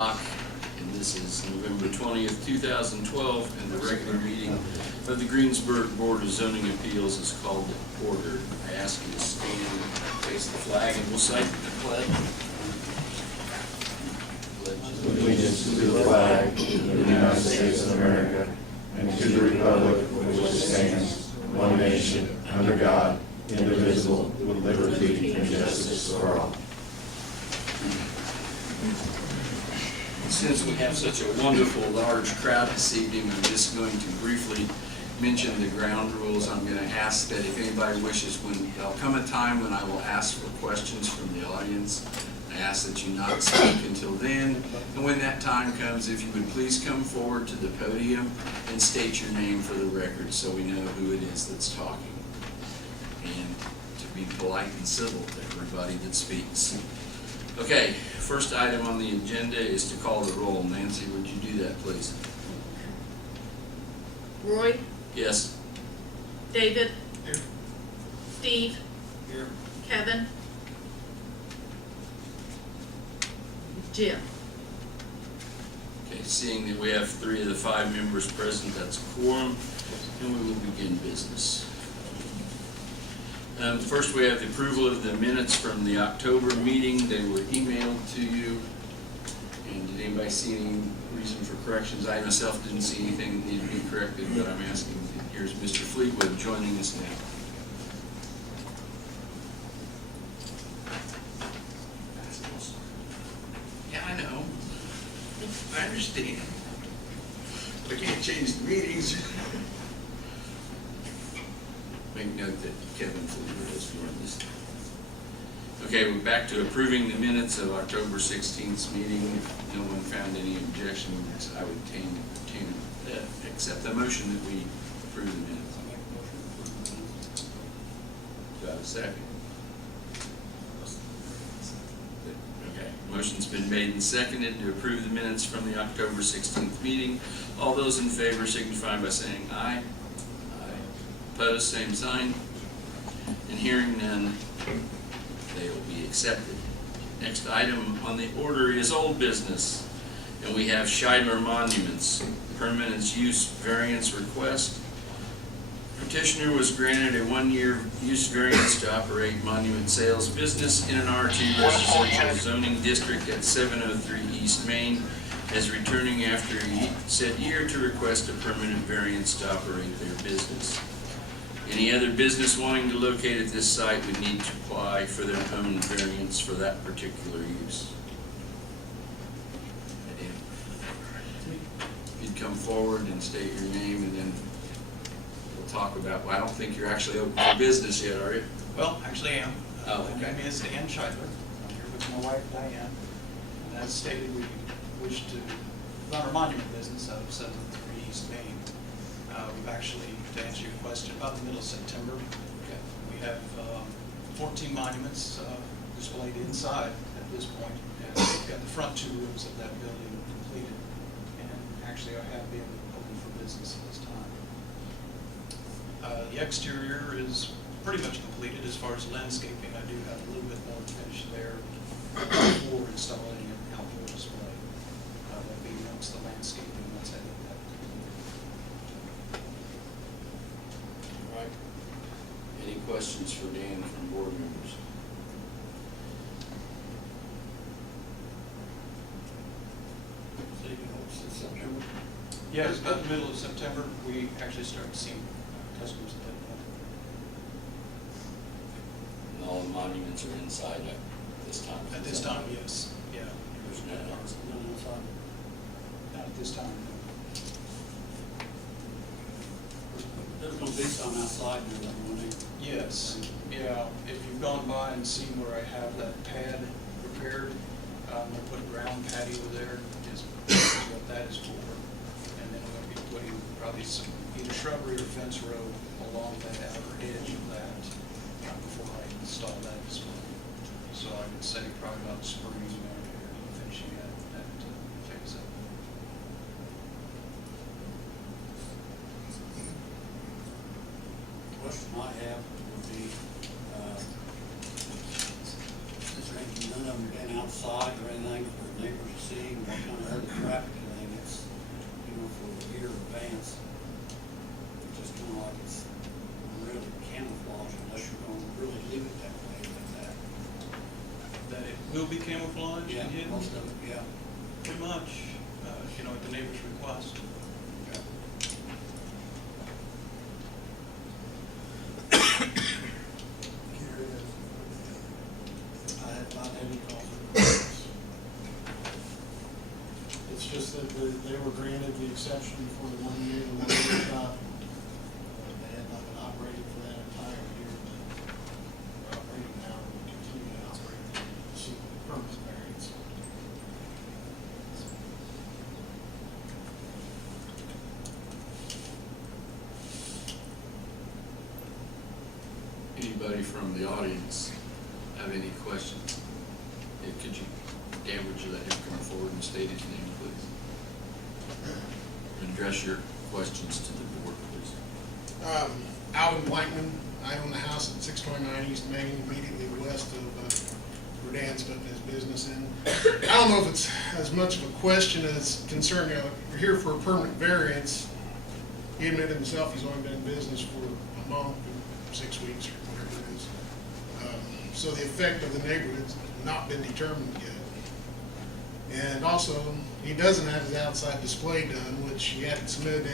And this is November 20th, 2012, and the regular meeting of the Greensburg Board of Zoning Appeals is called to order. I ask you to stand, face the flag, and we'll cite the pledge. Allegiance to the flag of the United States of America and to the republic which stands, one nation, under God, indivisible, with liberty and justice for all. Since we have such a wonderful large crowd this evening, I'm just going to briefly mention the ground rules. I'm going to ask that if anybody wishes, there'll come a time when I will ask for questions from the audience. I ask that you not speak until then, and when that time comes, if you would please come forward to the podium and state your name for the record so we know who it is that's talking, and to be polite and civil to everybody that speaks. Okay, first item on the agenda is to call the roll. Nancy, would you do that, please? Roy? Yes. David? Here. Steve? Here. Kevin? Jim? Okay, seeing that we have 3 of the 5 members present, that's a quorum, and we will begin business. First, we have the approval of the minutes from the October meeting. They were emailed to you. And did anybody see any reason for corrections? I myself didn't see anything that needed to be corrected, but I'm asking. Here's Mr. Fleetwood joining us now. Yeah, I know. I understand. I can't change the meetings. Make note that Kevin Fleetwood has joined us. Okay, we're back to approving the minutes of October 16th meeting. If no one found any objections, I would accept the motion that we approve the minutes. Do I have a second? Okay, motion's been made and seconded to approve the minutes from the October 16th meeting. All those in favor signify by saying aye. Opposed, same sign. And hearing none, they will be accepted. Next item on the order is old business. And we have Scheidler Monuments, permanent use variance request. Petitioner was granted a 1-year use variance to operate monument sales business in an R2 residential zoning district at 703 East Main, as returning after said year to request a permanent variance to operate their business. Any other business wanting to locate at this site would need to apply for their own variance for that particular use. You'd come forward and state your name, and then we'll talk about, well, I don't think you're actually open for business yet, are you? Well, actually I am. Oh, okay. My name is Dan Scheidler. I'm here with my wife Diane. And as stated, we wish to run our monument business out of 703 East Main. We've actually, to answer your question, about the middle of September, we have 14 monuments displayed inside at this point. And we've got the front 2 rooms of that building completed. And actually I have been open for business at this time. The exterior is pretty much completed as far as landscaping. I do have a little bit more to finish there before installing an outdoor display. That'll be amongst the landscaping once I get that completed. All right. Any questions for Dan from board members? September? Yeah, it's about the middle of September. We actually start seeing customers at that point. And all the monuments are inside at this time? At this time, yes. Yeah. There's none outside? Not at this time. There's going to be some outside there, won't there? Yes. Yeah. If you've gone by and seen where I have that pad prepared, I'm going to put a ground patio there. Is what that is for. And then I'm going to be putting probably some either shrubbery or fence row along that outer edge of that before I install that display. So I would say probably about spring finishing that phase up. Question I have would be, is there none of them been outside or anything for neighbors to see? What kind be camouflaged Yeah, and hidden? most of it, yeah. Pretty much, at the neighbor's request. Here it is. I have not had any calls or complaints. It's just that they were granted the exception for the 1 year, the 1 year shot. They had not been operating for that entire year, but they're operating now, and we continue to operate to seek the permit variance. Anybody from the audience have any questions? Could you, Dan, would you let him come forward and state his name, please? And address your questions to the board, please. Alvin Blankman, I own the house at 629 East Main, immediately west of where Dan's putting his business in. I don't know if it's as much of a question as concern. We're here for a permanent variance. He admitted himself he's only been in business for a month or 6 weeks or whatever it is. So the effect of the neighborhood's not been determined yet. And also, he doesn't have his outside display done, which he had submitted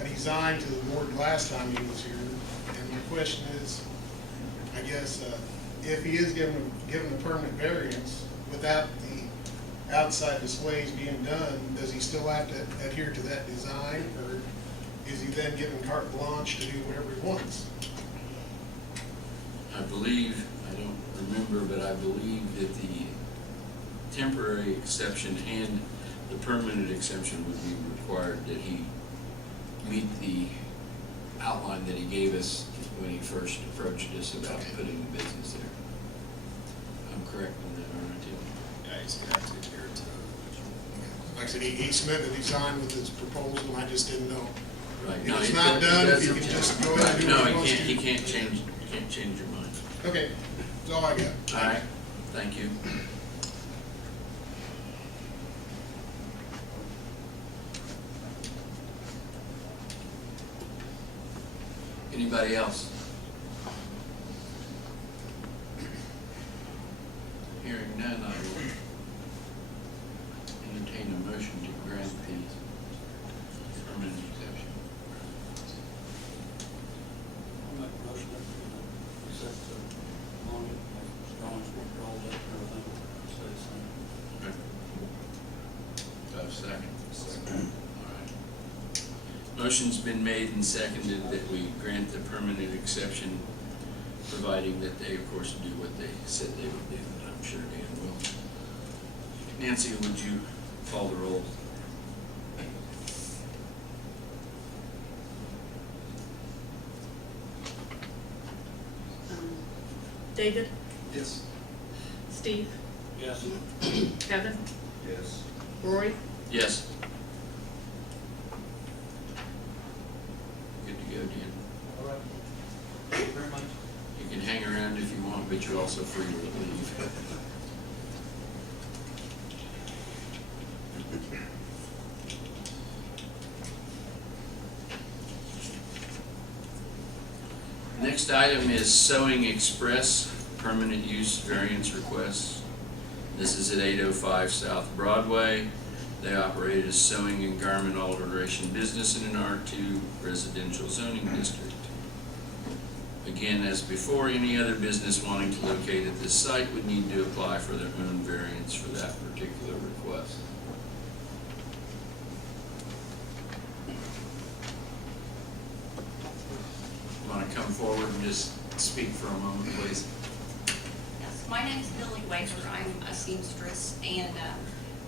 a design to the board last time he was here. And my question is, I guess, if he is given a permanent variance without the outside displays being done, does he still have to adhere to that design, or is he then given carte blanche to do whatever he wants? I believe, I don't remember, but I believe that the temporary exception and the permanent exception would be required that he meet the outline that he gave us when he first approached us about putting the business there. I'm correct on that, aren't I, Tim? Yeah, he's gonna have to adhere to. Like I said, he submitted a design with his proposal, and I just didn't know. Right. If No, it's he- not he done, if he doesn't- can just go ahead and do No, what he wants to. he can't change your mind. Okay, that's all I got. All right, thank you. Anybody else? Hearing none, I will entertain a motion to grant the permanent exception. I'll make a motion that we accept the monument, drawings were rolled up and everything, stay the same. Okay. Do I have a second? Second. All right. Motion's been made and seconded that we grant the permanent exception, providing that they, of course, do what they said they would do, and I'm sure Dan will. Nancy, would you call the roll? David, Yes. Steve, Yes. Kevin, Yes. Roy, Yes. Good to go, Dan. All right. Thank you very much. You can hang around if you want, but you're also free to leave. Next item is Sewing Express, permanent use variance request. This is at 805 South Broadway. They operate as sewing and garment alteration business in an R2 residential zoning district. Again, as before, any other business wanting to locate at this site would need to apply for their own variance for that particular request. Want to come forward and just speak for a moment, please? Yes, my name is Billy Waver. I'm a seamstress, and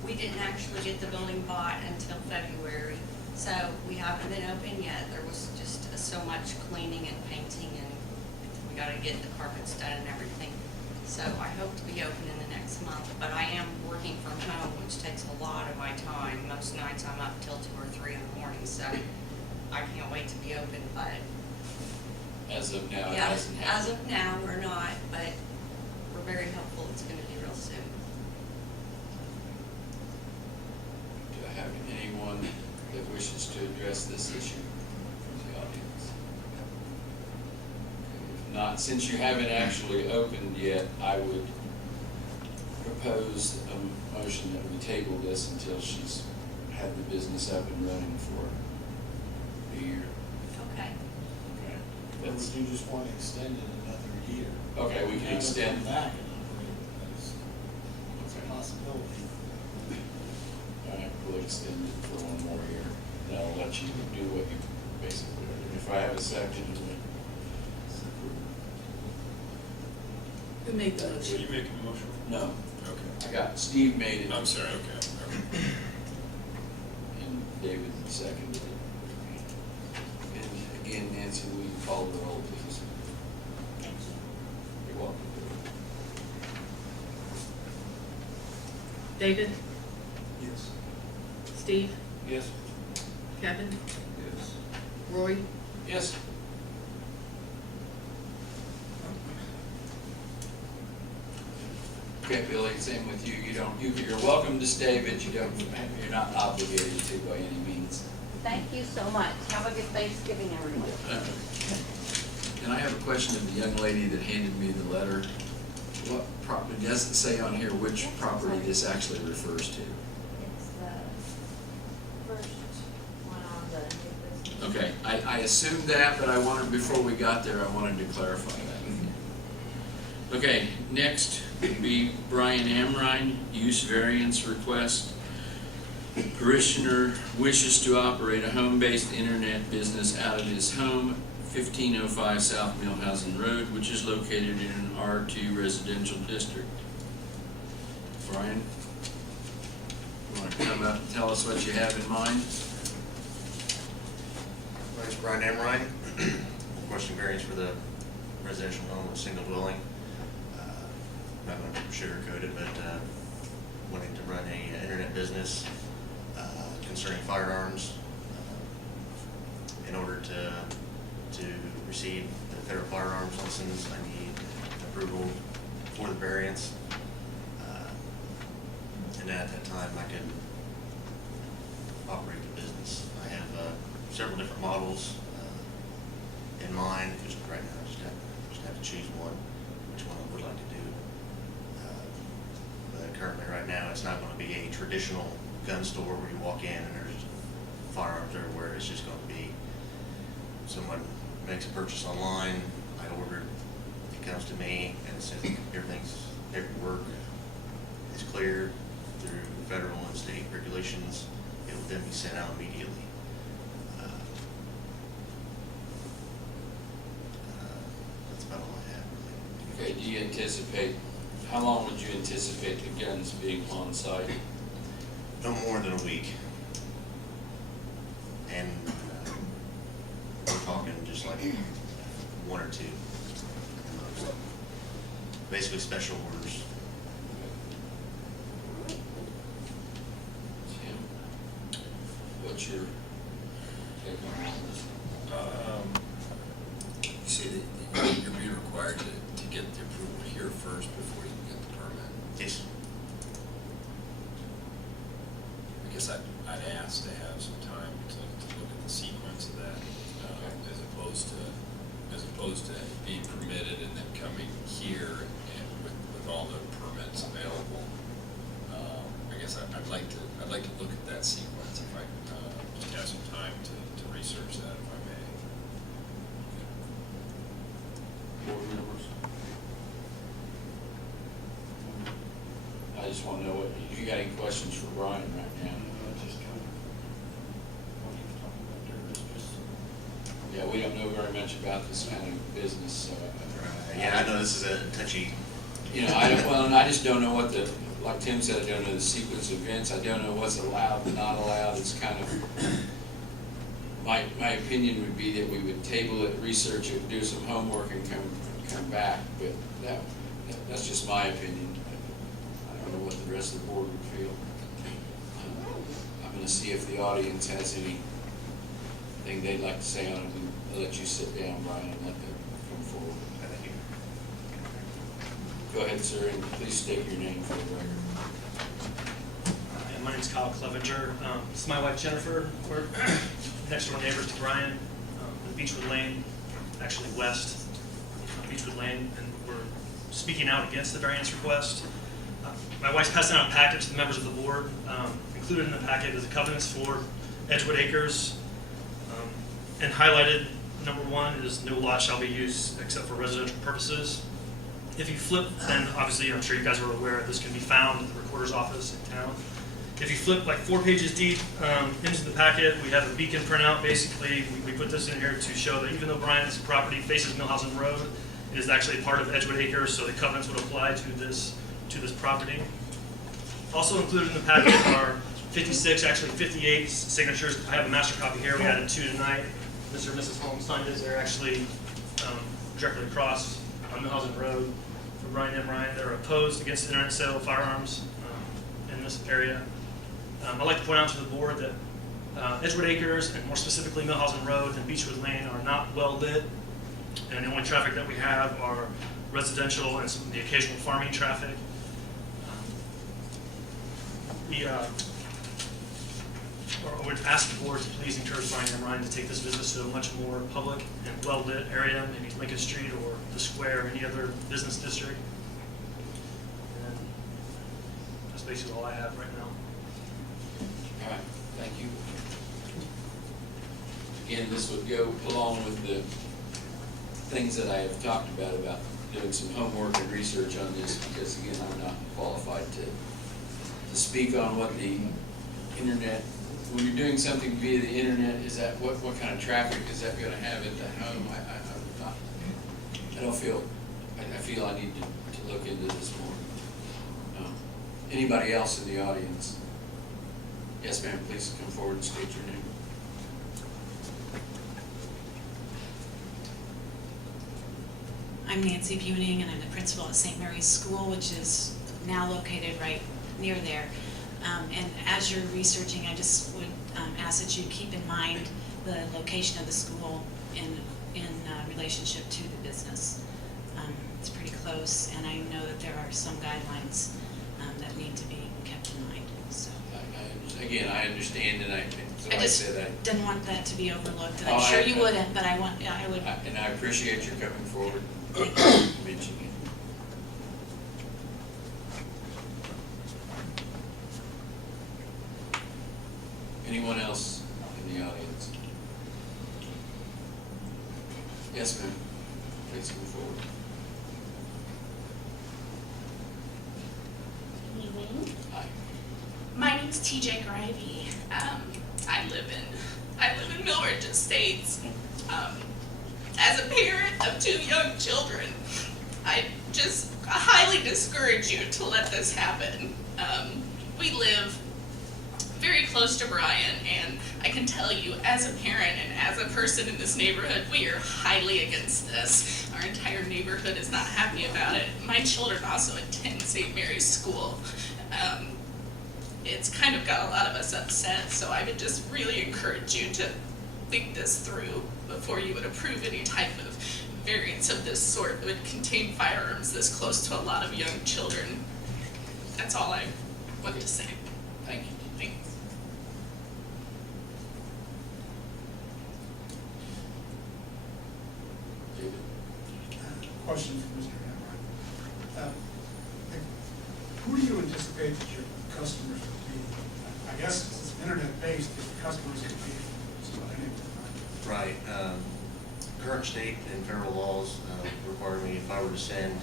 we didn't actually get the building bought until February, so we haven't been open yet. There was just so much cleaning and painting, and we got to get the carpets done and everything. So I hope to be open in the next month, but I am working from home, which takes a lot of my time. Most nights I'm up till 2 or 3 in the morning, so I can't wait to be open, but As of now, it yeah, hasn't as happened. of now, we're not, but we're very hopeful it's gonna be real soon. Do I have anyone that wishes to address this issue from the audience? If not, since you haven't actually opened yet, I would propose a motion that we table this until she's had the business up and running for a year. Okay. Okay. Or would you just want to extend it another year? Okay, we can Have it extend. come back and operate it as a Okay. possibility. All right, we'll extend it for one more year, and I'll let you do what you basically are doing. If I have a second, Who made the Were motion? you making a motion? no, Okay. I got, Steve made it. I'm sorry, okay. And David seconded it. And again, Nancy, will you call the roll, please? Thank you. You're welcome. David, Yes. Steve, Yes. Kevin, Yes. Roy, Yes. Okay, Billy, same with you. You're welcome to stay, but you're not obligated to by any means. Thank you so much. Have a good Thanksgiving, everyone. And I have a question of the young lady that handed me the letter. What property, it doesn't say on here which property this actually refers to. It's the first one on the new business. Okay, I assumed that, but before we got there, I wanted to clarify that with you. Okay, next would be Brian AmRhein, use variance request. Parishioner wishes to operate a home-based internet business out of his home, 1505 South Millhausen Road, which is located in an R2 residential district. Brian, you want to come up and tell us what you have in mind? My name's Brian AmRhein. Requesting variance for the residential home with single dwelling. I'm not going to sugarcoat it, but wanting to run a internet business concerning firearms. In order to receive the federal firearms license, I need approval for the variance. And at that time, I can operate the business. I have several different models in mind. Just right now, I just have to choose one, which one I would like to do. But currently, right now, it's not going to be a traditional gun store where you walk in and there's firearms everywhere. It's just going to be someone makes a purchase online. I order it, comes to me, and since everything's paperwork is cleared through federal and state regulations, it will then be sent out immediately. That's about all I have, really. Okay, do you anticipate, how long would you anticipate the guns being on site? No more than a week. And we're talking just like one or two. Basically special orders. Tim, what's your take on all this? You say that you're being required to get the approval here first before you can get the permit. Yes. I guess I'd ask to have some time to look at the sequence of that, as opposed to being permitted and then coming here and with all the permits available. I guess I'd like to look at that sequence if I just have some time to research that if I may. Board members? I just want to know if you got any questions for Brian right now. Just kind of what he was talking about there is just. Yeah, we don't know very much about this kind of business, so. Yeah, I know this is a touchy. You know, and I just don't know what like Tim said, I don't know the sequence of events, I don't know what's allowed and not allowed, it's kind of, my opinion would be that we would table it, research it, do some homework and come back, but that's just my opinion. I don't know what the rest of the board would feel. I'm gonna see if the audience has anything they'd like to say on it, and I'll let you sit down, Brian, and let them come forward. Thank you. Go ahead, sir, and please state your name for the record. And my name's Kyle Clevenger. This is my wife Jennifer. We're next door neighbors to Brian in Beechwood Lane, actually west of Beechwood Lane, and we're speaking out against the variance request. My wife's passing out a packet to the members of the board. Included in the packet is the covenants for Edgewood Acres. And highlighted, number 1 is no lot shall be used except for residential purposes. If you flip, and obviously I'm sure you guys are aware, this can be found at the recorder's office in town. If you flip like 4 pages deep into the packet, we have a beacon printout. Basically, we put this in here to show that even though Brian's property faces Millhausen Road, it is actually part of Edgewood Acres, so the covenants would apply to this property. Also included in the packet are 56, actually 58 signatures. I have a master copy here. We added 2 tonight. Mr. and Mrs. Holmes signed it. They're actually directly across on Millhausen Road from Brian AmRhein. They're opposed against the internet sale of firearms in this area. I'd like to point out to the board that Edgewood Acres, and more specifically Millhausen Road and Beechwood Lane, are not well lit, and the only traffic that we have are residential and the occasional farming traffic. I would ask the board to please encourage Brian AmRhein to take this business to a much more public and well-lit area, maybe Lincoln Street or the Square or any other business district. And that's basically all I have right now. All right, thank you. Again, this would go along with the things that I have talked about doing some homework and research on this, because again, I'm not qualified to speak on what the internet, when you're doing something via the internet, is that, what kind of traffic is that gonna have at the home? I feel I need to look into this more. Anybody else in the audience? Yes, ma'am, please come forward and state your name. I'm Nancy Buning, and I'm the principal at St. Mary's School, which is now located right near there. And as you're researching, I just would ask that you keep in mind the location of the school in relationship to the business. It's pretty close, and I know that there are some guidelines that need to be kept in mind. So Again, I understand, and I just didn't want that to be overlooked, and I'm Oh, sure you wouldn't, but I would. And I appreciate your coming forward, mentioning it. Anyone else in the audience? Yes, ma'am. Please come forward. Good evening. Hi. My name's TJ Grivey. I live in Millridge Estates. As a parent of 2 young children, I just highly discourage you to let this happen. We live very close to Brian, and I can tell you, as a parent and as a person in this neighborhood, we are highly against this. Our entire neighborhood is not happy about it. My children also attend St. Mary's School. It's kind of got a lot of us upset, so I would just really encourage you to think this through before you would approve any type of variance of this sort that would contain firearms this close to a lot of young children. That's all I want to say. Thank you. Thanks. David? Question for Mr. AmRhein. Who do you anticipate that your customers will be? I guess it's internet-based, if the customers will be somebody named. Right. Current state and federal laws require me, if I were to send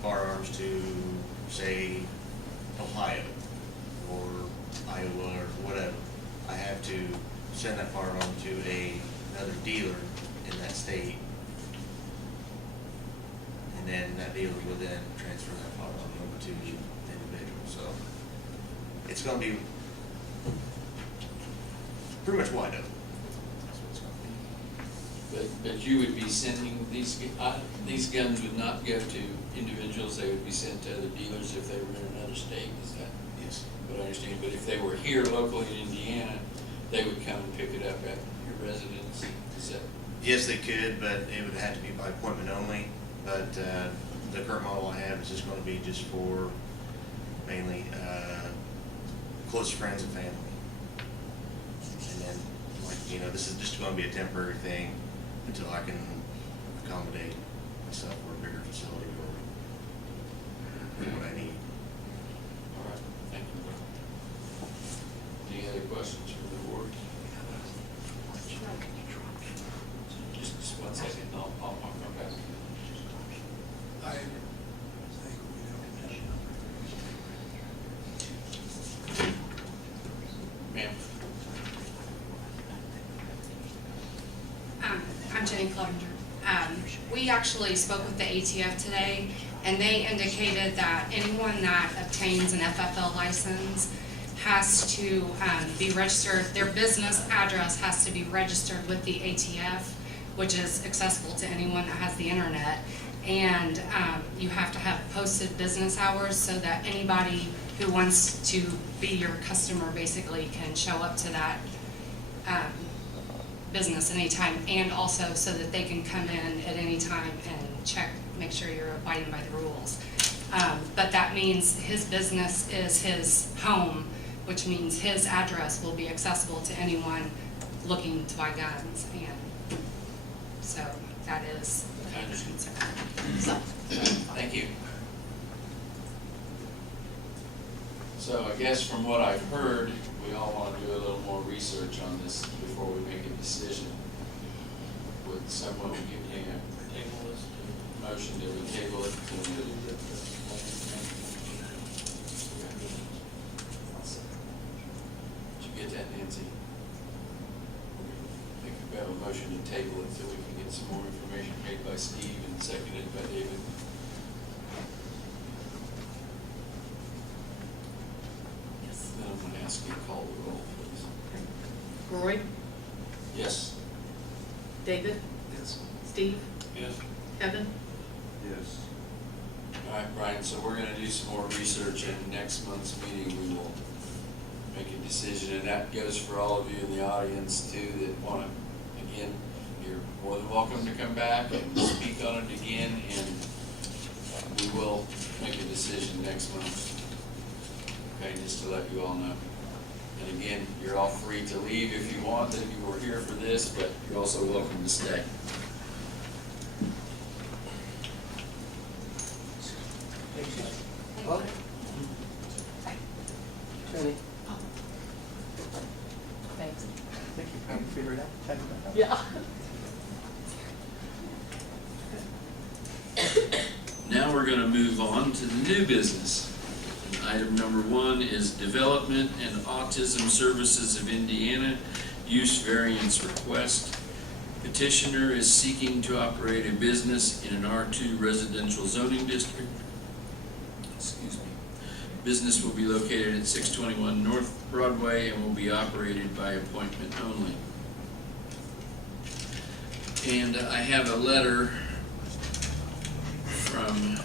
firearms to, say, Ohio or Iowa or whatever, I have to send that firearm to another dealer in that state, and then that dealer will then transfer that firearm over to the individual. So it's going to be pretty much wide open. That's what it's going to be. But you would be sending these guns would not go to individuals, they would be sent to other dealers if they were in another state, is that? Yes. What I understand, but if they were here locally in Indiana, they would come and pick it up at your residence, is that? Yes, they could, but it would have to be by appointment only. But the current model I have is just going to be just for mainly close friends and family. And then, like, this is just going to be a temporary thing until I can accommodate myself for a bigger facility or what I need. questions from the board? Just 1 second, I'll come back. I think we don't. Ma'am? I'm Jenny Clevenger. We actually spoke with the ATF today, and they indicated that anyone that obtains an FFL license has to be registered, their business address has to be registered with the ATF, which is accessible to anyone that has the internet. And you have to have posted business hours so that anybody who wants to be your customer basically can show up to that business anytime, and also so that they can come in at any time and check, make sure you're abiding by the rules. But that means his business is his home, which means his address will be accessible to anyone looking to buy guns. And so that is I understand. so. Thank you. So I guess from what I've heard, we all want to do a little more research on this before we make a decision. Would someone give me a motion to table it? Did you get that, Nancy? I think we have a motion to table it so we can get some more information made by Steve and seconded by David. Then I'm going to ask you to call the roll, please. Roy, Yes. David, Yes. Steve, Yes. Kevin, Yes. All right, Brian, so we're going to do some more research, and next month's meeting we will make a decision, and that goes for all of you in the audience too that want to, again, you're more than welcome to come back and speak on it again, and we will make a decision next month. Okay, just to let you all know. And again, you're all free to leave if you want, that you were here for this, but you're also welcome to stay. Jenny. Thanks. Thank you. Can you figure it out? Yeah. Now we're going to move on to the new business. Item number 1 is Development and Autism Services of Indiana Use Variance Request. Petitioner is seeking to operate a business in an R2 residential zoning district. Excuse me. Business will be located at 621 North Broadway and will be operated by appointment only. And I have a letter from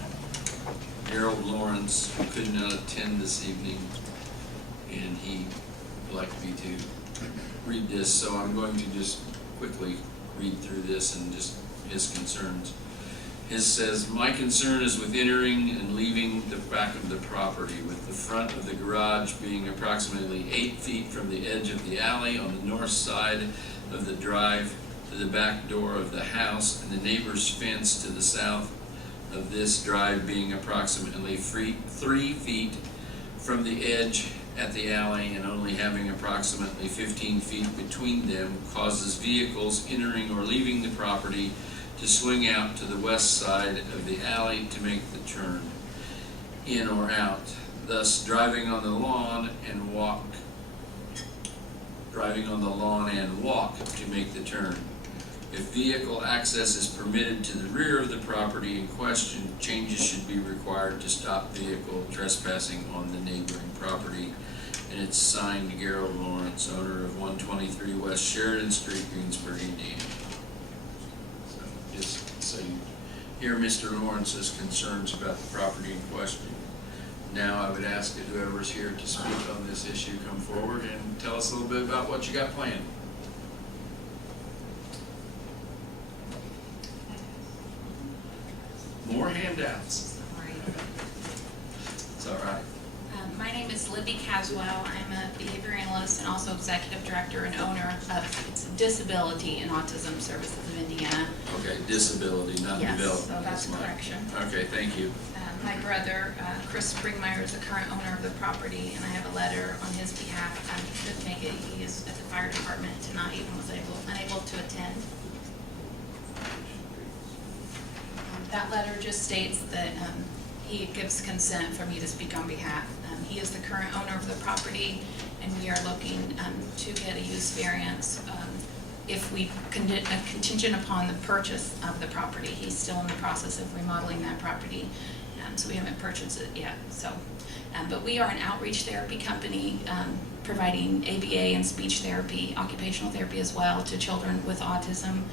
Gerald Lawrence, who could not attend this evening, and he would like me to read this, so I'm going to just quickly read through this and just his concerns. His says, "My concern is with entering and leaving the back of the property, with the front of the garage being approximately 8 feet from the edge of the alley on the north side of the drive to the back door of the house, and the neighbor's fence to the south of this drive being approximately 3 feet from the edge at the alley and only having approximately 15 feet between them, causes vehicles entering or leaving the property to swing out to the west side of the alley to make the turn in or out, thus driving on the lawn and walk to make the turn. If vehicle access is permitted to the rear of the property in question, changes should be required to stop vehicle trespassing on the neighboring property." And it's signed Gerald Lawrence, owner of 123 West Sheridan Street, Greensburg, Indiana. So just so you hear Mr. Lawrence's concerns about the property in question. Now I would ask that whoever's here to speak on this issue come forward and tell us a little bit about what you got planned. More handouts. It's all right. My name is Libby Caswell. I'm a behavior analyst and also executive director and owner of Disability and Autism Services of Indiana. Okay, disability, not Yes, development. so that's my- correction. Okay, thank you. My brother, Chris Springmeyer, is the current owner of the property, and I have a letter on his behalf. He couldn't make it. He is at the fire department tonight and was unable to attend. That letter just states that he gives consent for me to speak on behalf. He is the current owner of the property, and we are looking to get a use variance if we contingent upon the purchase of the property. He's still in the process of remodeling that property, so we haven't purchased it yet. So, but we are an outreach therapy company providing ABA and speech therapy, occupational therapy as well to children with autism.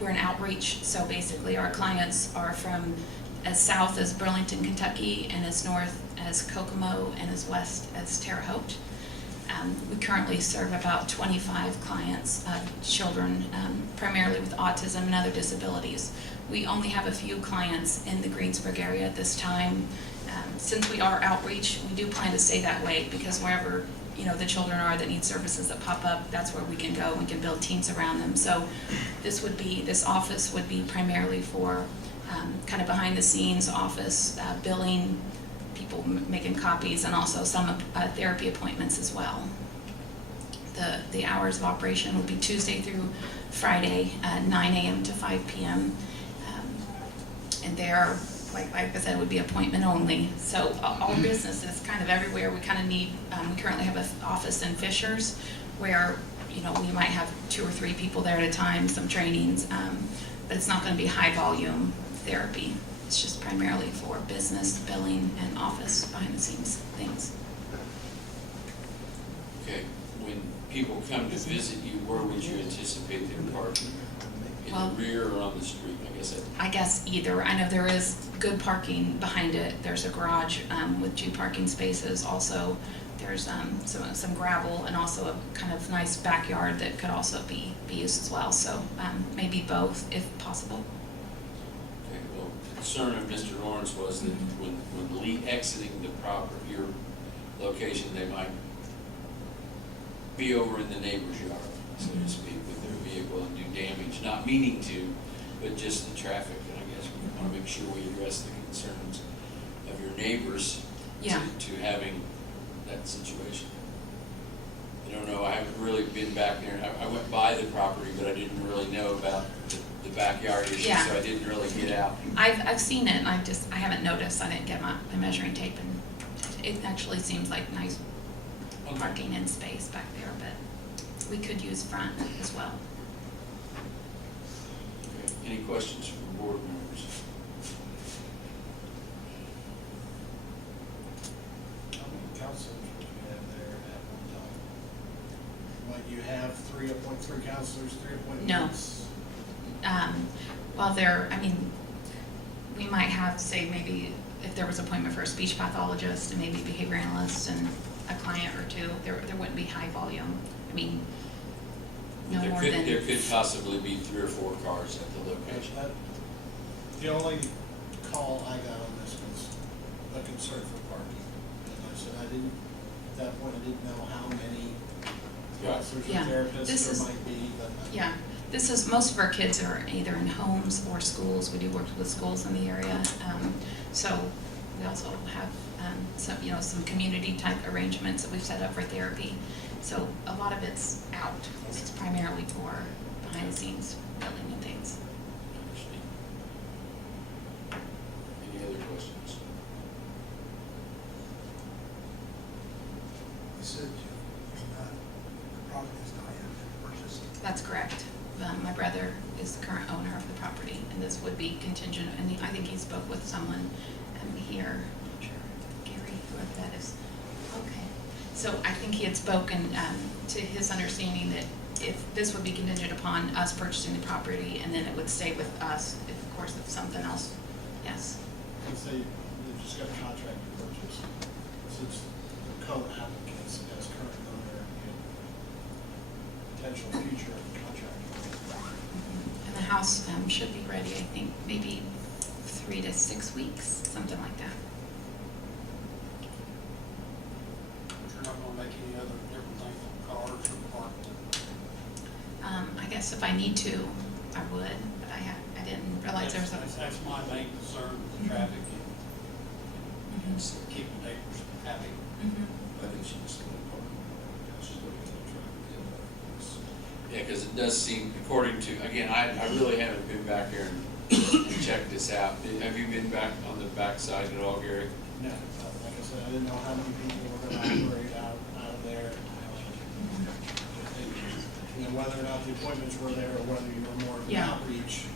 We're an outreach, so basically our clients are from as south as Burlington, Kentucky, and as north as Kokomo, and as west as Terre Haute. We currently serve about 25 clients, children, primarily with autism and other disabilities. We only have a few clients in the Greensburg area at this time. Since we are outreach, we do plan to stay that way, because wherever the children are that need services that pop up, that's where we can go. We can build teams around them. So this office would be primarily for kind of behind the scenes office, billing, people making copies, and also some therapy appointments as well. The hours of operation would be Tuesday through Friday, 9 a.m. to 5 p.m. And they are, like I said, would be appointment only. So all business is kind of everywhere. We kind of need, we currently have an office in Fishers where, we might have 2 or 3 people there at a time, some trainings, but it's not going to be high volume therapy. It's just primarily for business, billing, and office behind the scenes things. Okay, when people come to visit you, where would you anticipate their parking? In the rear or on the street? I guess either. I know there is good parking behind it. There's a garage with 2 parking spaces. Also, there's some gravel and also a kind of nice backyard that could also be used as well. So maybe both, if possible. Okay, well, concern of Mr. Lawrence was that when exiting the property, your location, they might be over in the neighbor's yard, so to speak, with their vehicle and do damage, not meaning to, but just the traffic. And I guess we want to make sure we address the concerns of your neighbors to having that situation. I don't know, I haven't really been back there. I went by the property, but I didn't really know about the backyard issue, so I didn't really get out. I've seen it, and I haven't noticed. I didn't get my measuring tape, and it actually seems like nice parking and space back there, but we could use front as well. Okay. Any questions from board members? How many counselors would you have there at one time? Might you have 3 counselors, 3 appointments? No. Well, we might have, say, maybe if there was an appointment for a speech pathologist and maybe behavior analyst and a client or 2, there wouldn't be high volume. No more than... There could possibly be 3 or 4 cars at the location. The only call I got on this was a concern for parking. And I said at that point, I didn't know how many counselors or therapists there might be. But most of our kids are either in homes or schools. We do work with schools in the area. So we also have some community type arrangements that we've set up for therapy. So a lot of it's out. It's primarily for behind the scenes building and things. Any other questions? You said the property is not yet been purchased. That's correct. My brother is the current owner of the property, and this would be contingent, and I think he spoke with someone here, I'm sure, Gary, whoever that is. Okay. So I think he had spoken to his understanding that if this would be contingent upon us purchasing the property, and then it would stay with us, of course, if something else, yes. let's say they just got a contract to purchase. Since the co-applicants as current owner and potential future contract. And the house should be ready, I think, maybe 3 to 6 weeks, something like that. You're not gonna make any other different things from cars or parking? I guess if I need to, I would, but I didn't red lights there, so. That's my main concern, with the traffic and just keeping neighbors happy. I think she just put a parking lot. She's looking at the traffic. Yeah, because it does seem, according to, again, I really haven't been back here and checked this out. Have you been back on the backside at all, Gary? No, like I said, I didn't know how many people were gonna operate out of there. You know, whether or not the appointments were there, or whether you were more of an Yeah. outreach.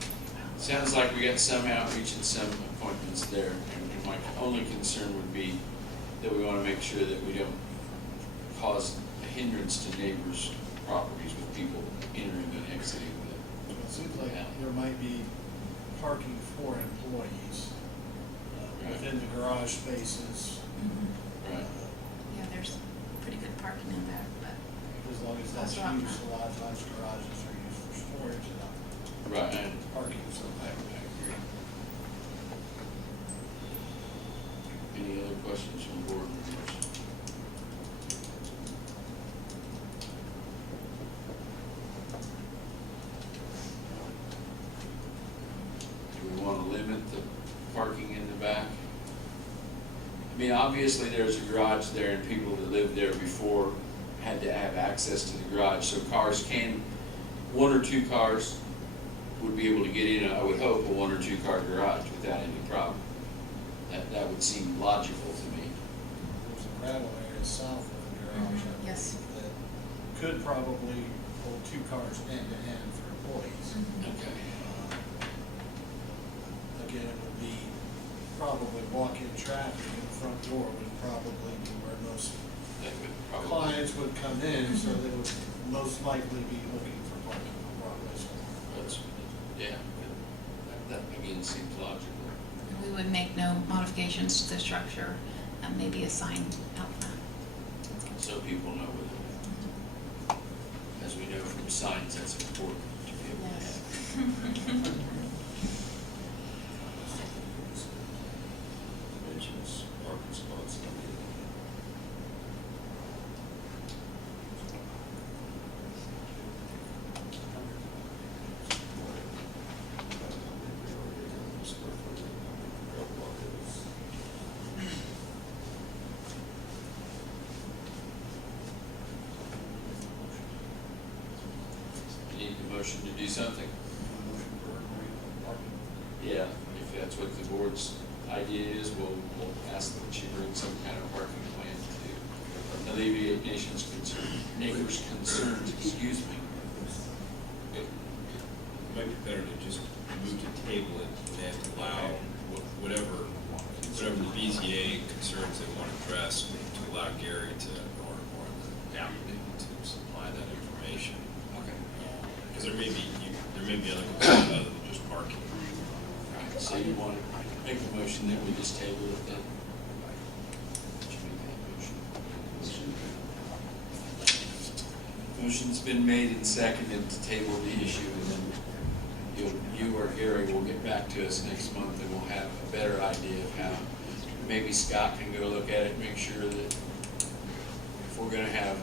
Sounds like we got some outreach and some appointments there. And my only concern would be that we want to make sure that we don't cause a hindrance to neighbors' properties with people entering and exiting It seems like there might be parking for employees within the garage spaces. Right. Yeah, there's pretty good parking in there, but. As long as that's That's right. used, a lot of times garages are used for storage and not Right. And parking, so I agree. any other questions from board members? Do we want to limit the parking in the back? I mean, obviously, there's a garage there, and people that lived there before had to have access to the garage, so cars can, one or two cars would be able to get in, I would hope, a one or two car garage without any problem. That would seem logical to me. There's a gravel area south of the garage. I believe, Yes. That could probably hold two cars end to end for employees. Okay. Again, it would be probably walk-in traffic, and the front door would probably be where most They would probably. clients would come in, so they would most likely be looking for parking on Broadway. That's, yeah, that again seems logical. We would make no modifications to the structure, maybe a sign out front. So people know where they're. As we know from signs, that's important to be able to have. Dimensions, parking spots, and everything. You need a motion to do something? Yeah, if that's what the board's idea is, we'll ask that you bring some kind of parking plan to alleviate neighbors' concerns, excuse me. It might be better to just move to table it and allow whatever the BZA concerns they want addressed, to allow Gary to, or the applicant to supply that information. Okay. Because there may be other concerns other than just parking. Right, so you want to make a motion that we just table it then? Would you make that motion? Motion's been made and seconded to table the issue, and then you or Gary will get back to us next month, and we'll have a better idea of how, maybe Scott can go look at it, make sure that if we're gonna have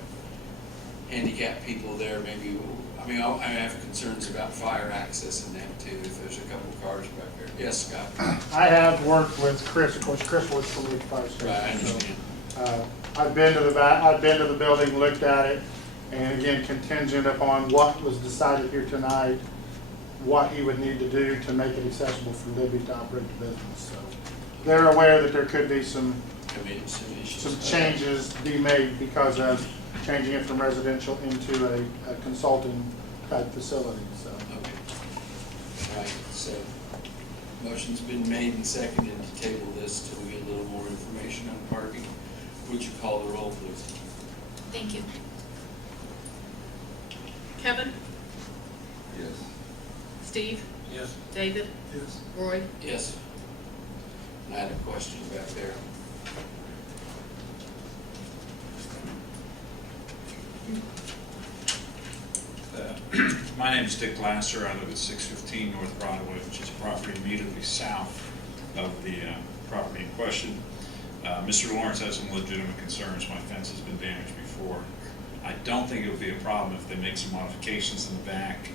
handicapped people there, maybe, I have concerns about fire access in that too, if there's a couple cars back there. Yes, Scott? I have worked with Chris, of course, Chris works for me at the fire station. Right, I understand. So, I've been to the back, I've been to the building, looked at it, and again, contingent upon what was decided here tonight, what he would need to do to make it accessible for Libby to operate the business. So they're aware that there could be some changes to be made because of changing it from residential into a consulting type facility, so. Okay. All right, so motion's been made and seconded to table this till we get a little more information on parking. Would you call the roll, please? Thank you. Kevin? Yes. Steve? Yes. David? Yes. Roy? Yes. I had a question back there. My name is Dick Lasser. I live at 615 North Broadway, which is a property immediately south of the property in question. Mr. Lawrence has some legitimate concerns. My fence has been damaged before. I don't think it would be a problem if they make some modifications in the back.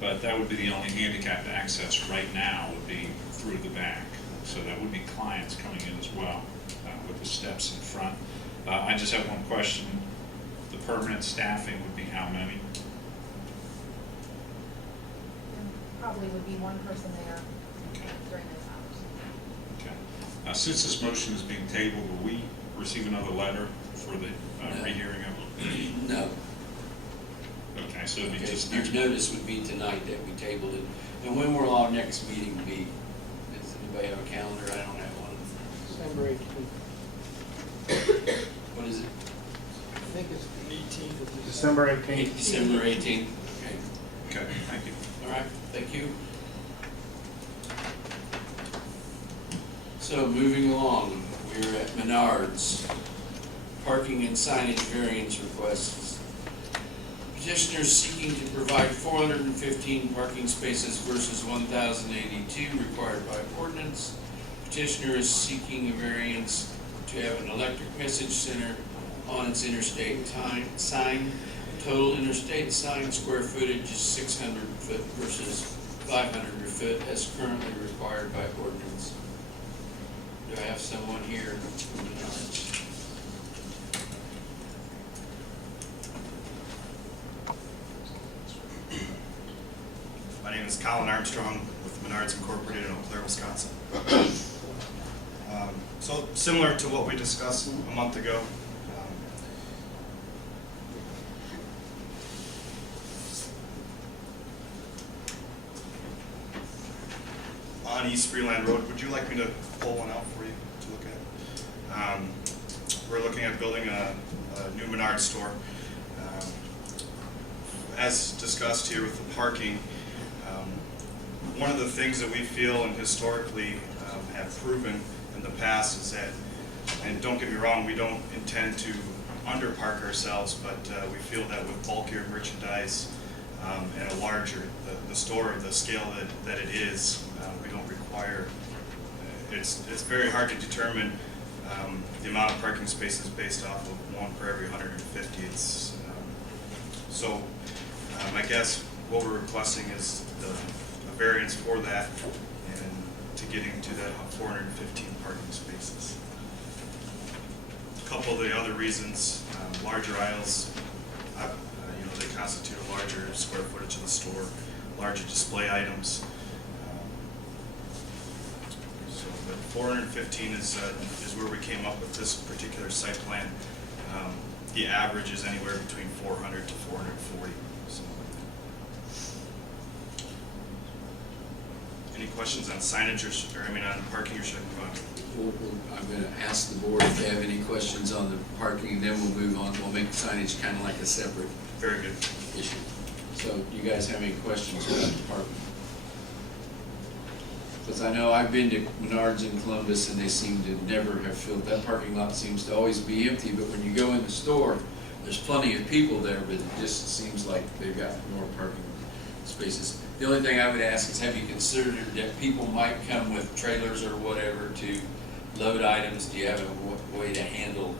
but that would be the only handicapped access right now would be through the back. So that would be clients coming in as well with the steps in front. I just have one question. The permanent staffing would be how many? Probably would be one person there Okay. during those hours. Okay. Since this motion is being tabled, will we receive another letter for the rehearing of it? No. Okay, so it'd be Okay, just your next. notice would be tonight that we tabled it. And when will our next meeting be? Does anybody have a calendar? I don't have one. December 18th. What is it? I think it's the 18th of December 18th. December 18th. Okay. Okay, thank you. All right, thank you. So moving along, we're at Menards. Parking and signage variance requests. Petitioners seeking to provide 415 parking spaces versus 1,082 required by ordinance. Petitioner is seeking a variance to have an electric message center on its interstate sign. Total interstate sign square footage is 600 foot versus 500 foot as currently required by ordinance. Do I have someone here from Menards? My name is Colin Armstrong with Menards Incorporated in Eau Claire, Wisconsin. So similar to what we discussed a month ago, on East Freeland Road, would you like me to pull one out for you to look at? We're looking at building a new Menards store. As discussed here with the parking, one of the things that we feel and historically have proven in the past is that, and don't get me wrong, we don't intend to underpark ourselves, but we feel that with bulkier merchandise and a larger, the store of the scale that it is, we don't require, it's very hard to determine the amount of parking spaces based off of one per every 150. It's, so I guess what we're requesting is a variance for that and to getting to that 415 parking spaces. A couple of the other reasons, larger aisles, they constitute a larger square footage of the store, larger display items. So the 415 is where we came up with this particular site plan. The average is anywhere between 400 to 440. So. Any questions on signage on parking, or should I move on? I'm going to ask the board if they have any questions on the parking, and then we'll move on. We'll make signage kind of like a separate Very good. issue. So do you guys have any questions about the parking? Because I know I've been to Menards in Columbus, and they seem to never have filled, that parking lot seems to always be empty, but when you go in the store, there's plenty of people there, but it just seems like they've got more parking spaces. The only thing I would ask is, have you considered that people might come with trailers or whatever to load items? Do you have a way to handle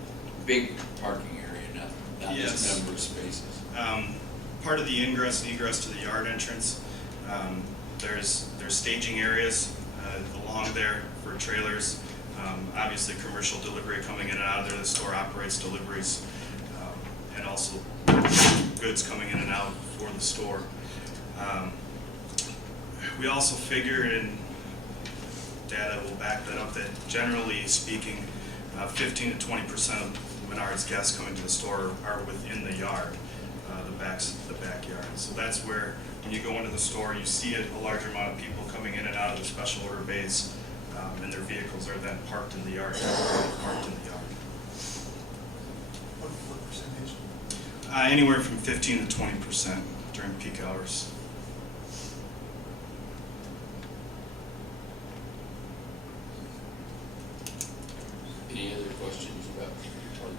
big parking area, not Yes. just number of spaces? Part of the ingress and egress to the yard entrance, there's staging areas along there for trailers. Obviously, commercial delivery coming in and out of there. The store operates deliveries, and also goods coming in and out for the store. We also figured, and data will back that up, that generally speaking, 15 to 20% of Menards guests coming to the store are within the yard, the backyard. So that's where, when you go into the store, you see a larger amount of people coming in and out of the special order bays, and their vehicles are then parked in the yard. What percentage? Anywhere from 15 to 20% during peak hours. Any other questions about the parking?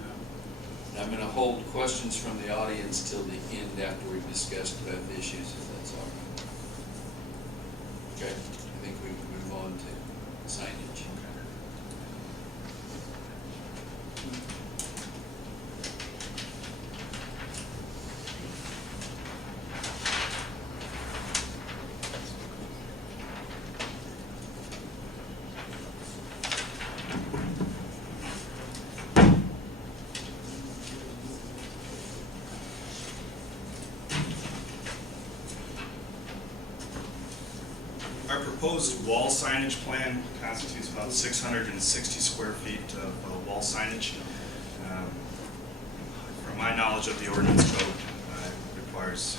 No. I'm going to hold questions from the audience till the end after we've discussed both issues, if that's all right. Okay, I think we can move on to signage. proposed wall signage plan constitutes about 660 square feet of wall signage. From my knowledge of the ordinance code, it requires,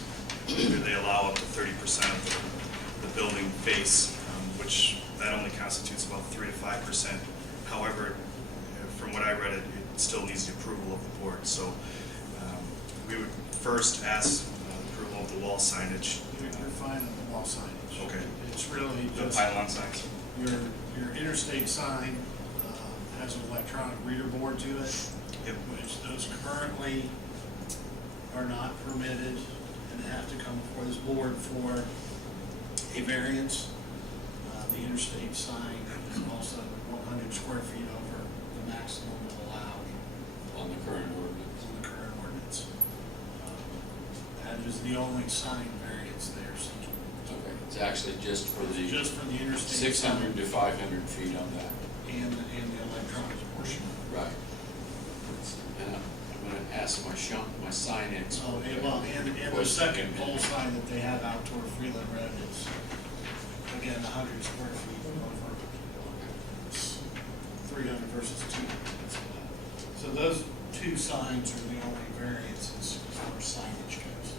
they allow up to 30% of the building face, which that only constitutes about 3 to 5%. However, from what I read, it still needs the approval of the board. So we would first ask approval of the wall signage. You're fine on the wall signage. Okay. It's really The just pylon signs. your interstate sign has an electronic reader board to it. Yep. Which those currently are not permitted and have to come before this board for a variance. The interstate sign is also 100 square feet over the maximum allowed On the current ordinance. in the current ordinance. That is the only sign variance they're seeking. Okay, it's actually just for the. Just for the interstate. 600 to 500 feet on that. And the electronic portion. Right. And I'm gonna ask my sign expert. Oh, and the second pole sign that they have out toward Freeland Road is, again, 100 square feet over. It's 300 versus 200. So those two signs are the only variances as far as signage goes.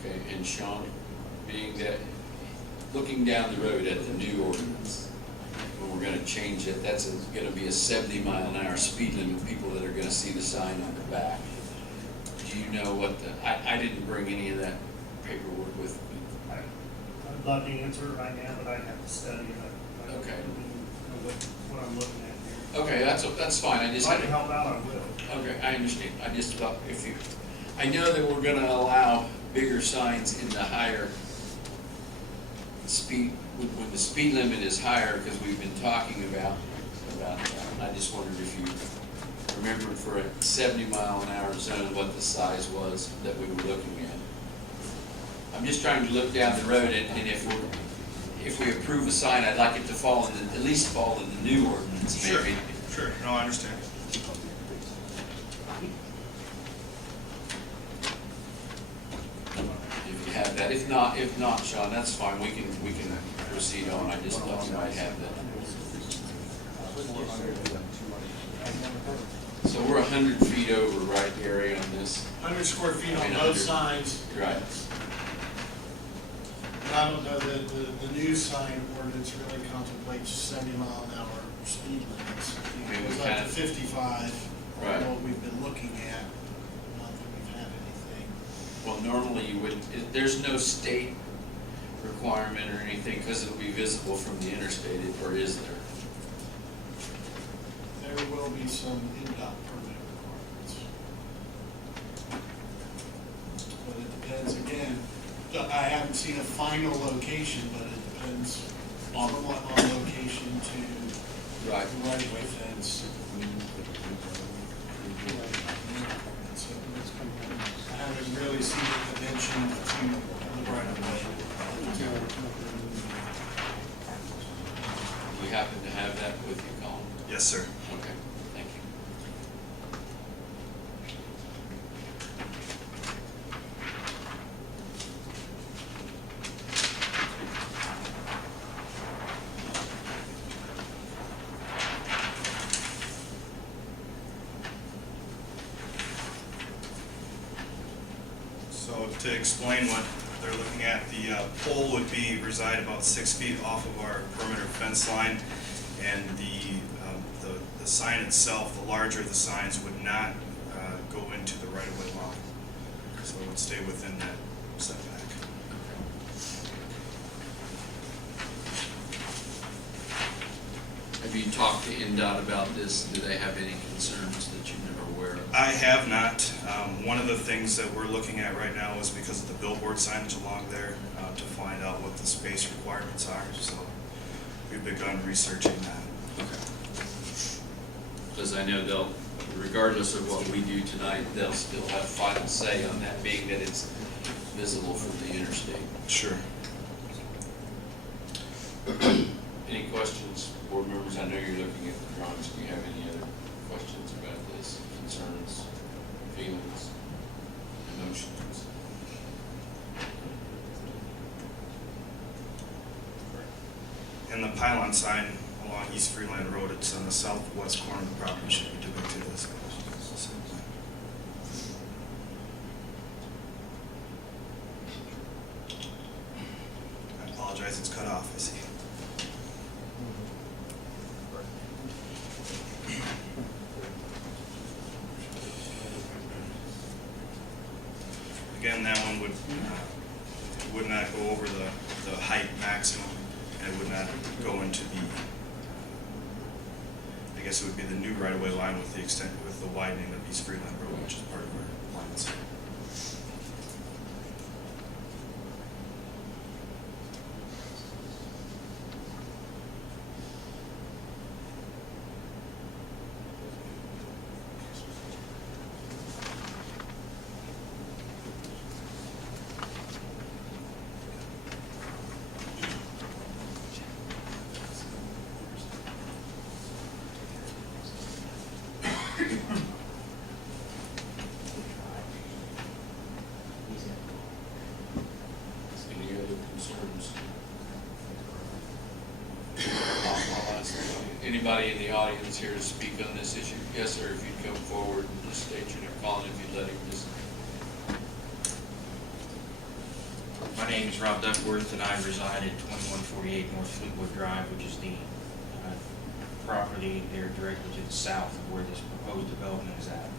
Okay, and Sean, being that, looking down the road at the new ordinance, when we're gonna change it, that's gonna be a 70-mile-an-hour speed limit, people that are gonna see the sign on the back. Do you know what I didn't bring any of that paperwork with me. I'd love to answer it right now, but I'd have to study it. I don't Okay. know what I'm looking at here. Okay, that's fine, I just If I had. can help out, I will. Okay, I understand, I just thought if you, I know that we're gonna allow bigger signs in the higher speed, when the speed limit is higher, because we've been talking about that. And I just wondered if you remembered for a 70-mile-an-hour zone what the size was that we were looking at. I'm just trying to look down the road, and if we approve a sign, I'd like it to fall in at least fall in the new ordinance, Sure. maybe. Sure, no, I understand. If you have that, if not, Sean, that's fine, we can proceed on, I just thought you might have that. So we're 100 feet over, right, Gary, on this? 100 square feet I on mean, both 100. sides. Right. And I don't know, the new sign ordinance really contemplates 70-mile-an-hour speed limits. I mean, It we goes up kinda- to 55, Right. what we've been looking at, not that we've had anything. Well, normally you wouldn't, there's no state requirement or anything, because it'll be visible from the interstate, or is there? There will be some NDOT permit requirements. But it depends, again, I haven't seen a final location, but it depends somewhat on location to Right. the right-of-way fence. So I haven't really seen a dimension to the right-of-way. Do you happen to have that with you, Colin? Yes, sir. Okay, thank you. So to explain what they're looking at, the pole would reside about 6 feet off of our perimeter fence line, and the sign itself, the larger the signs, would not go into the right-of-way line. So it would stay within that setback. Have you talked to NDOT about this? Do they have any concerns that you're aware of? I have not. One of the things that we're looking at right now is because of the billboard signage along there, to find out what the space requirements are. So we've begun researching that. Okay. Because I know they'll, regardless of what we do tonight, they'll still have final say on that, being that it's visible from the interstate. Sure. Any questions, board members? I know you're looking at the drawings. Do you have any other questions about this? Concerns, feelings, emotions? pylon sign along East Freeland Road. It's on the southwest corner of the property, should be depicted as. I apologize, it's cut off, I see. Again, that one would not go over the height maximum, and it would not go into the, I guess it would be the new right-of-way line with the widening of East Freeland Road, which is part of our plans. Any other concerns? I'll ask anybody in the audience here to speak on this issue. Yes, sir, if you'd come forward and just state your name, Colin, if you'd let him just. My name is Rob Duckworth, and I reside at 2148 North Fleetwood Drive, which is the property there directly to the south of where this proposed development is at.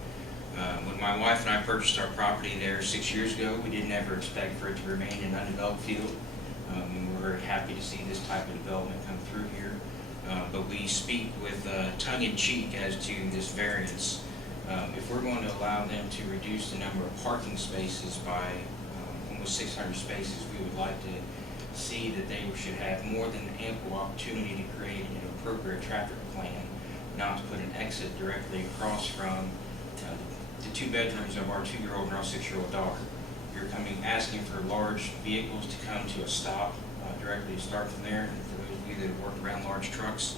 When my wife and I purchased our property there 6 years ago, we didn't ever expect for it to remain an undeveloped field. And we're very happy to see this type of development come through here. But we speak with tongue-in-cheek as to this variance. If we're going to allow them to reduce the number of parking spaces by almost 600 spaces, we would like to see that they should have more than ample opportunity to create an appropriate traffic plan, not to put an exit directly across from the 2 bedrooms of our 2-year-old and our 6-year-old daughter. You're asking for large vehicles to come to a stop directly to start from there. And for those of you that have worked around large trucks,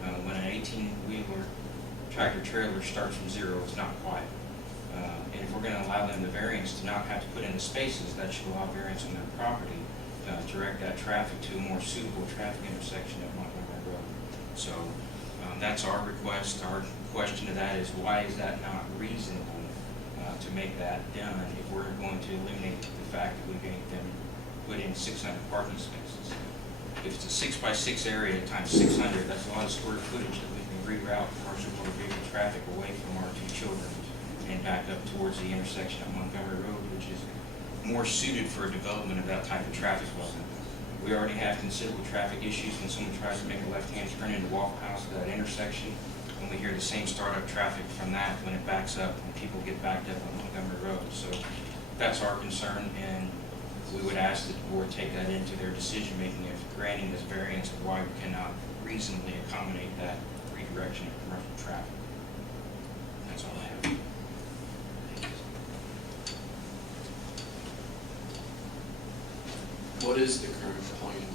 when an 18-wheeler tractor trailer starts from zero, it's not quiet. And if we're going to allow them the variance to not have to put in the spaces, that should allow variance on their property to direct that traffic to a more suitable traffic intersection at Montgomery Road. So that's our request. Our question to that is, why is that not reasonable to make that done if we're going to eliminate the fact that we make them put in 600 parking spaces? If it's a 6x6 area times 600, that's a lot of square footage that we can reroute commercial motor vehicle traffic away from our 2 children and back up towards the intersection of Montgomery Road, which is more suited for a development of that type of traffic flow. We already have considerable traffic issues when someone tries to make a left-hand turn into Waffle House at that intersection, and we hear the same startup traffic from that when it backs up and people get backed up on Montgomery Road. So that's our concern, and we would ask that the board take that into their decision-making if granting this variance of why we cannot reasonably accommodate that redirection of commercial traffic. That's all I have. What is the current plan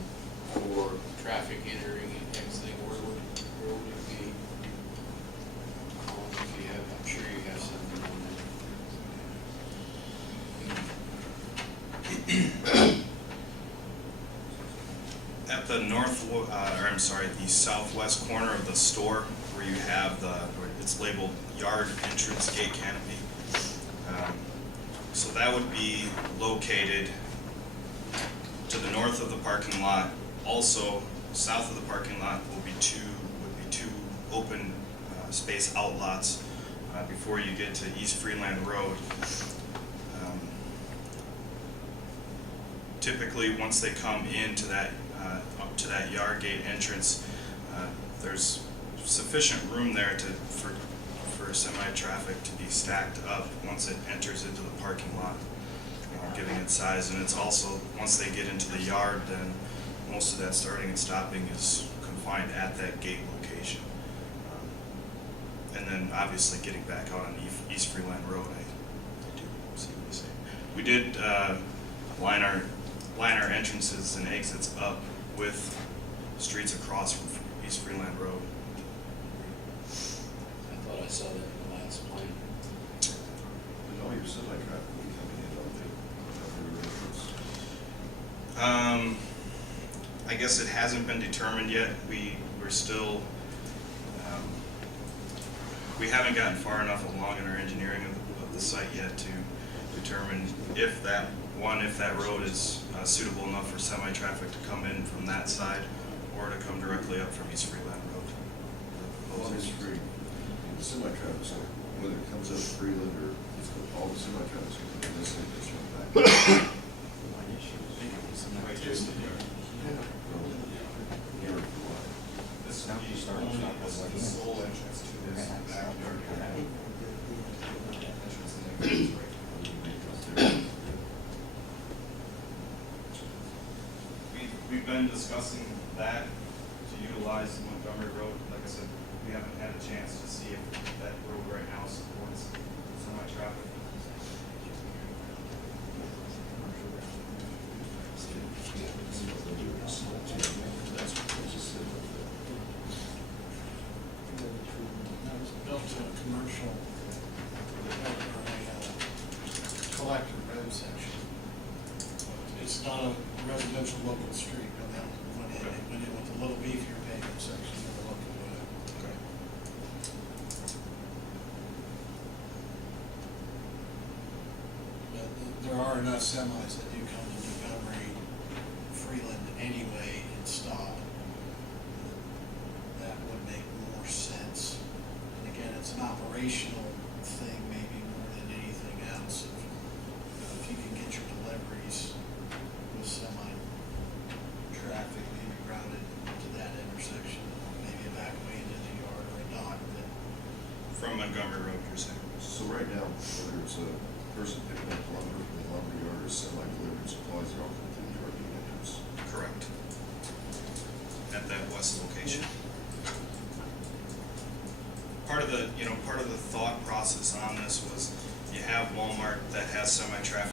for traffic entering and exiting? Where would it be? If you have, I'm sure you have something on that. At the the southwest corner of the store, where you have where it's labeled yard entrance gate canopy. So that would be located to the north of the parking lot. Also, south of the parking lot would be two open space outlots before you get to East Freeland Road. Typically, once they come into that up to that yard gate entrance, there's sufficient room there for semi-traffic to be stacked up once it enters into the parking lot, giving it size. And it's also, once they get into the yard, then most of that starting and stopping is confined at that gate location. And then obviously getting back out on East Freeland Road, I do see what you're saying. We did line our entrances and exits up with streets across from East Freeland Road. I thought I saw that in the last plan. But all your semi-traffic will be coming in, don't they? I I guess it hasn't been determined yet. We're still, we haven't gotten far enough along in our engineering of the site yet to determine if that road is suitable enough for semi-traffic to come in from that side or to come directly up from East Freeland Road. Well, it's free. The semi-traffic, so whether it comes up Freeland or all the semi-traffic, in this thing, it's right back. We've been discussing that to utilize Montgomery Road. Like I said, we haven't had a chance to see if that road right now supports semi-traffic. Built to a commercial, or a collector road section. It's not a residential local street, but that went in with a little beefier pavement section of the local road. Okay. But there are enough semis that do come to Montgomery, Freeland anyway and stop. That would make more sense. And again, it's an operational thing maybe more than anything else. If you can get your deliveries with semi-traffic maybe routed to that intersection, maybe a back way into the yard or a dock that. From Montgomery Road, you're saying? So right now, whether it's a person picking up lumber from the lumber yard or semi-delivered supplies, they're all coming through the yard entrance. Correct. At that west location. Part of the thought process on this was you have Walmart that has semi-traffic